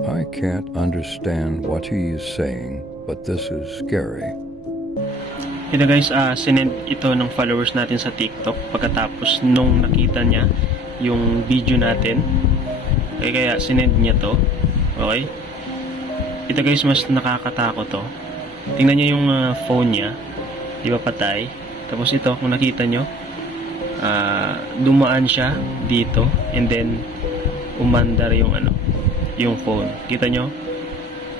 I can't understand what he is saying, but this is scary. Ito guys, sinend ito ng followers natin sa TikTok pagkatapos nung nakita niya yung video natin. Okay, kaya sinend niya to. Okay? Ito guys, mas nakakatakot to. Tingnan niyo yung phone niya. Di ba patay? Tapos ito, kung nakita nyo, dumaan siya dito and then umandar yung yung phone. Kita nyo?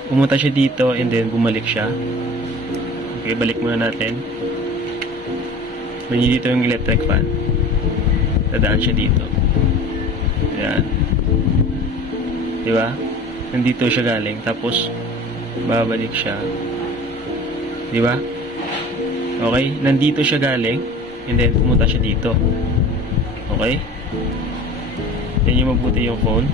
Pumunta siya dito and then bumalik siya. Okay, balik muna natin. May dito yung electric fan. Dadaan siya dito. Ayan. Diba? Nandito siya galing. Tapos, babalik siya. Diba? Okay? Nandito siya galing. And then, pumunta siya dito. Okay? Yan yung mabuti yung phone.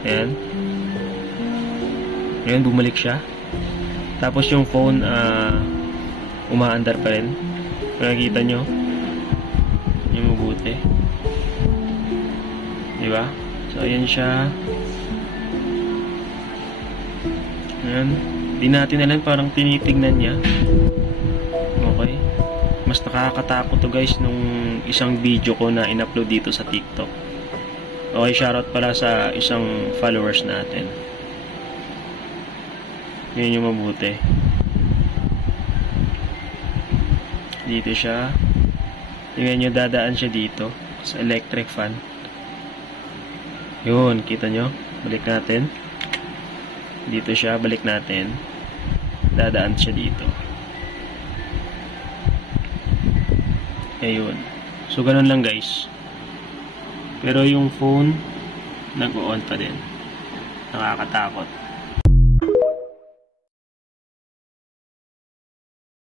Ayan. Ayan, bumalik siya. Tapos yung phone, umaandar pa rin. Nakikita nyo? Yung mabuti. Diba? So, ayan siya. Ayan. Di natin alam, parang tinitignan niya. Okay. Mas nakakatakot to guys nung isang video ko na in-upload dito sa TikTok. Okay, shoutout pala sa isang followers natin. Yun yung mabuti. Dito siya. Tingnan nyo, dadaan siya dito sa electric fan. Yun, kita nyo? Balik natin. Dito siya, balik natin. Dadaan siya dito. Ayun. So, ganun lang guys. Pero yung phone, nag-on pa din. Nakakatakot.